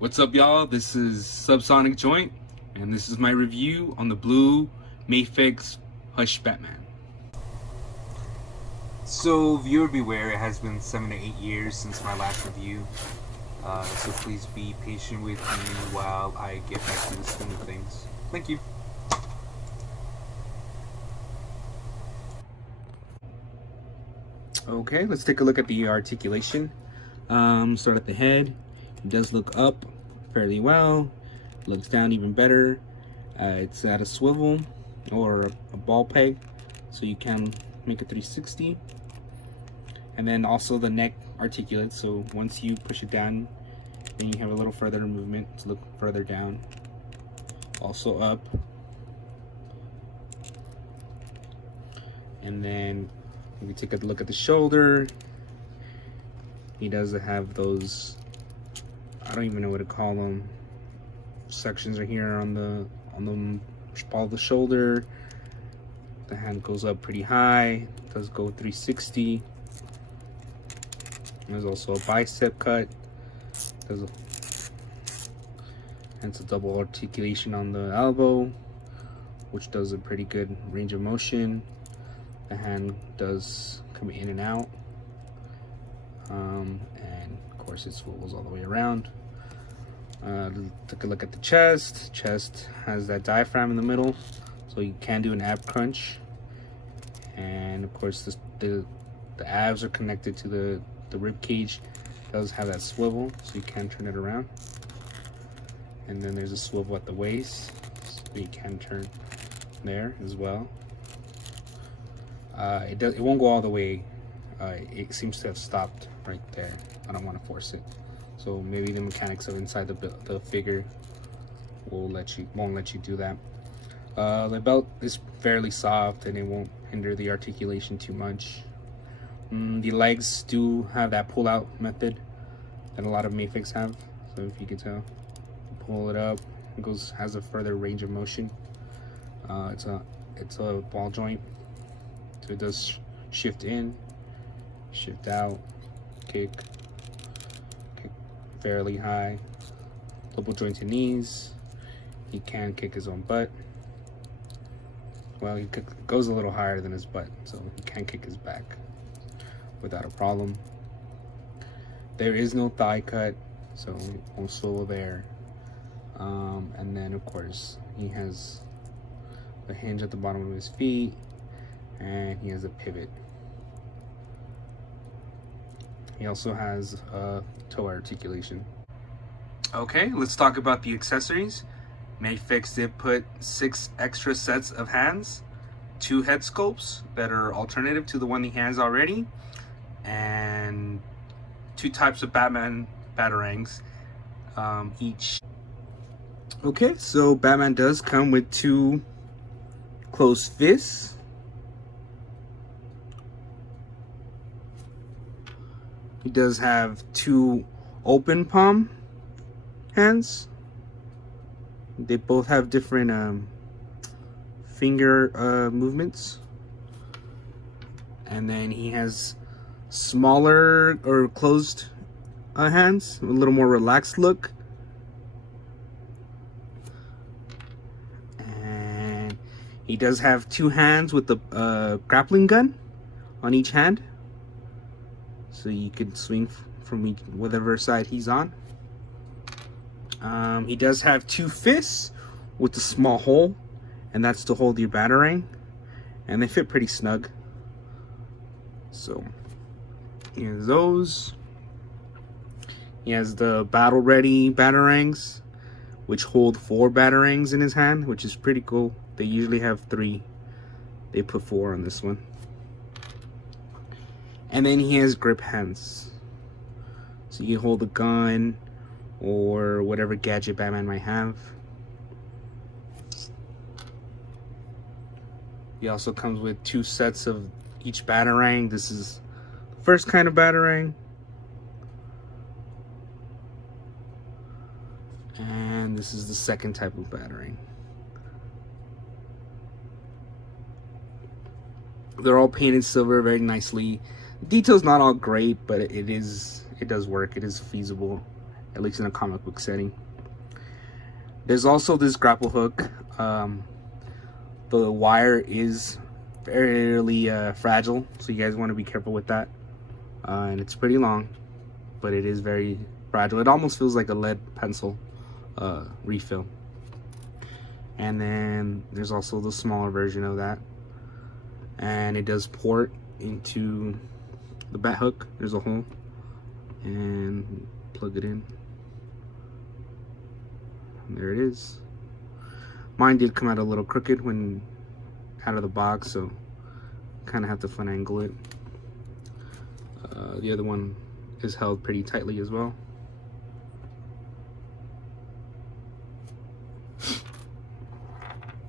What's up, y'all? This is Subsonic Joint, and this is my review on the blue MAFEX Hush Batman. So, viewer beware, it has been 7 to 8 years since my last review, so please be patient with me while I get back to the swing of things. Thank you. Okay, let's take a look at the articulation. Start at the head. It does look up fairly well. Looks down even better. It's at a swivel or a ball peg, so you can make a 360. And then also the neck articulates, so once you push it down, then you have a little further movement to look further down. Also up. And then if you take a look at the shoulder, he does have those, I don't even know what to call them, sections right here on the ball of the shoulder. The hand goes up pretty high, does go 360. There's also a bicep cut. There's a double articulation on the elbow, which does a pretty good range of motion. The hand does come in and out, and of course it swivels all the way around. Take a look at the chest. Chest has that diaphragm in the middle, so you can do an ab crunch. And of course the abs are connected to the rib cage. It does have that swivel, so you can turn it around. And then there's a swivel at the waist, so you can turn there as well. It won't go all the way. It seems to have stopped right there. I don't want to force it. So maybe the mechanics of inside the figure won't let you do that. The belt is fairly soft and it won't hinder the articulation too much. The legs do have that pull-out method that a lot of MAFEX have. So if you can tell, you pull it up, it has a further range of motion. It's a ball joint, so it does shift in, shift out, kick fairly high, double jointed knees. He can kick his own butt. Well, he goes a little higher than his butt, so he can kick his back without a problem. There is no thigh cut, so won't swivel there. And then of course he has a hinge at the bottom of his feet, and he has a pivot. He also has a toe articulation. Okay, let's talk about the accessories. MAFEX did put 6 extra sets of hands, 2 head sculpts that are alternative to the one he has already, and 2 types of Batman batarangs each. Okay, so Batman does come with 2 closed fists. He does have 2 open palm hands. They both have different finger movements. And then he has smaller or closed hands, a little more relaxed look. And he does have 2 hands with the grappling gun on each hand, so you can swing from whatever side he's on. He does have 2 fists with a small hole, and that's to hold your batarang, and they fit pretty snug. So here's those. He has the battle ready batarangs, which hold 4 batarangs in his hand, which is pretty cool. They usually have 3. They put 4 on this one. And then he has grip hands, so you hold a gun or whatever gadget Batman might have. He also comes with 2 sets of each batarang. This is the first kind of batarang, and this is the second type of batarang. They're all painted silver very nicely. Detail's not all great, but it does work. It is feasible, at least in a comic book setting. There's also this grapple hook. The wire is fairly fragile, so you guys want to be careful with that. And it's pretty long, but it is very fragile. It almost feels like a lead pencil refill. And then there's also the smaller version of that, and it does port into the bat hook. There's a hole, and plug it in. And there it is. Mine did come out a little crooked when out of the box, so kind of have to finagle it. The other one is held pretty tightly as well.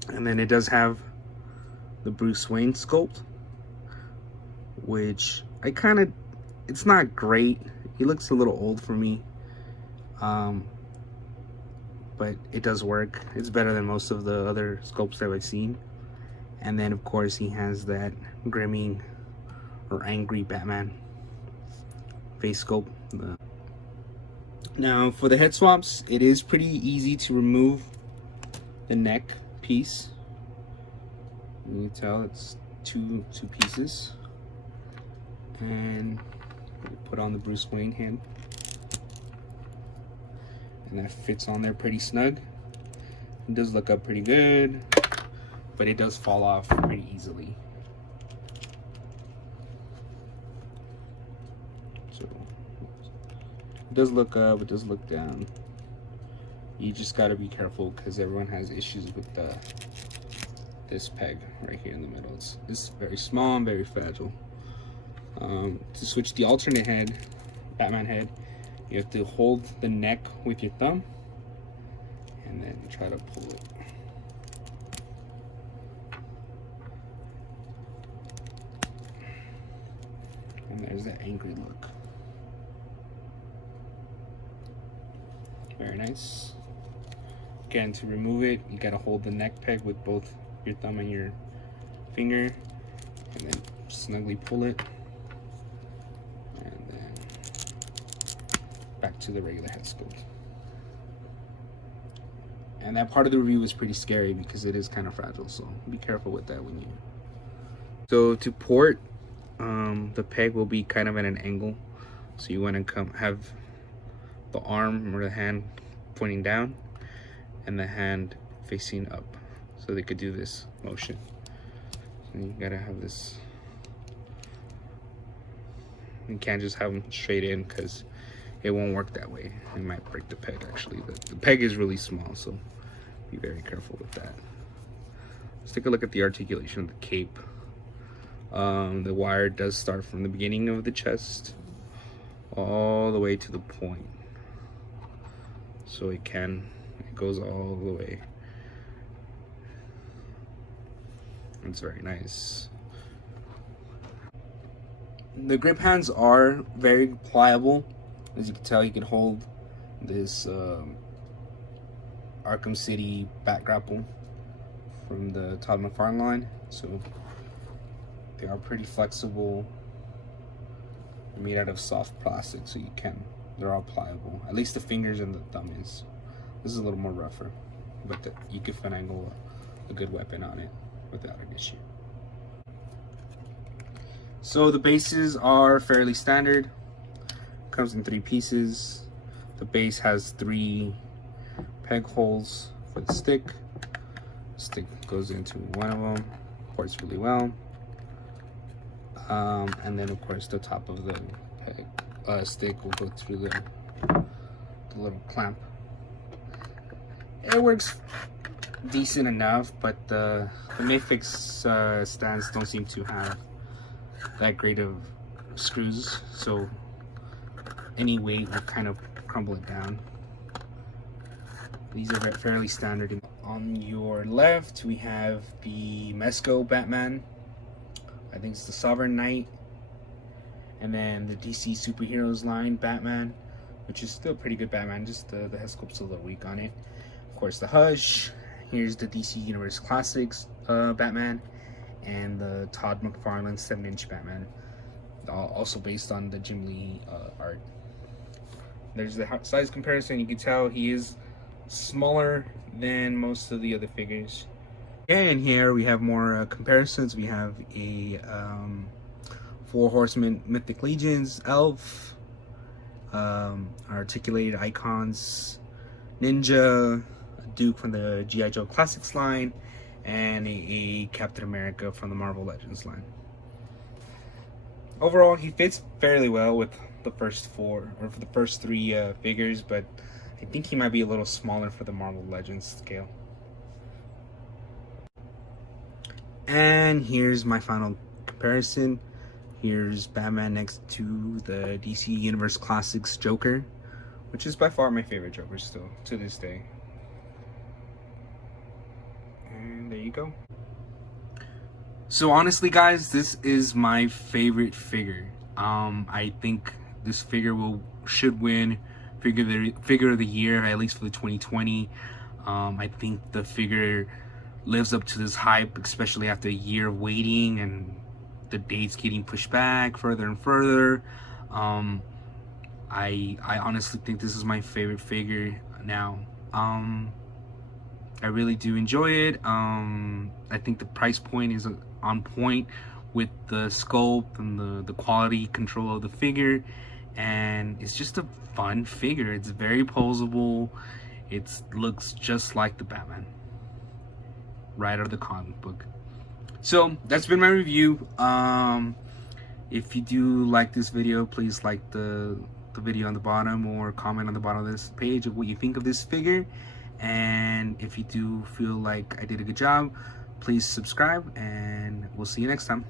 And then it does have the Bruce Wayne sculpt, which it's not great. He looks a little old for me, but it does work. It's better than most of the other sculpts that I've seen. And then of course he has that grimming or angry Batman face sculpt. Now for the head swaps, it is pretty easy to remove the neck piece. You can tell it's two pieces, and put on the Bruce Wayne hand, and that fits on there pretty snug. It does look up pretty good, but it does fall off pretty easily. So it does look up, it does look down. You just got to be careful because everyone has issues with this peg right here in the middle. It's very small and very fragile. To switch the alternate head, Batman head, you have to hold the neck with your thumb and then try to pull it. And there's that angry look. Very nice. Again, to remove it, you gotta hold the neck peg with both your thumb and your finger, and then snugly pull it, and then back to the regular head sculpt. And that part of the review was pretty scary because it is kind of fragile, so be careful with that when you. So to port, the peg will be kind of at an angle, so you want to have the arm or the hand pointing down and the hand facing up, so they could do this motion. So you gotta have this. You can't just have them straight in because it won't work that way. It might break the peg actually. The peg is really small, so be very careful with that. Let's take a look at the articulation of the cape. The wire does start from the beginning of the chest all the way to the point. So it goes all the way. It's very nice. The grip hands are very pliable. As you can tell, you can hold this Arkham City bat grapple from the Todd McFarlane line. So they are pretty flexible. They're made out of soft plastic, so they're all pliable. At least the fingers and the thumb is. This is a little more rougher, but you can finagle a good weapon on it without an issue. So the bases are fairly standard. Comes in 3 pieces. The base has 3 peg holes for the stick. The stick goes into one of them, ports really well. And then of course the top of the stick will go through the little clamp. It works decent enough, but the MAFEX stands don't seem to have that great of screws, so any weight will kind of crumble it down. These are fairly standard. On your left, we have the Mezco Batman. I think it's the Sovereign Knight. And then the DC Superheroes line Batman, which is still a pretty good Batman, just the head sculpt's a little weak on it. Of course, the Hush. Here's the DC Universe Classics Batman, and the Todd McFarlane 7-inch Batman, also based on the Jim Lee art. There's the size comparison. You can tell he is smaller than most of the other figures. And here we have more comparisons. We have a Four Horsemen Mythic Legions elf, articulated icons ninja, a Duke from the G.I. Joe Classics line, and a Captain America from the Marvel Legends line. Overall, he fits fairly well with the first four, or for the first three figures, but I think he might be a little smaller for the Marvel Legends scale. And here's my final comparison. Here's Batman next to the DC Universe Classics Joker, which is by far my favorite Joker still to this day. And there you go. So honestly, guys, this is my favorite figure. I think this figure should win figure of the year, at least for the 2020. I think the figure lives up to this hype, especially after a year of waiting and the dates getting pushed back further and further. I honestly think this is my favorite figure now. I really do enjoy it. I think the price point is on point with the sculpt and the quality control of the figure, and it's just a fun figure. It's very posable. It looks just like the Batman right out of the comic book. So that's been my review. If you do like this video, please like the video on the bottom, or comment on the bottom of this page of what you think of this figure. And if you do feel like I did a good job, please subscribe, and we'll see you next time.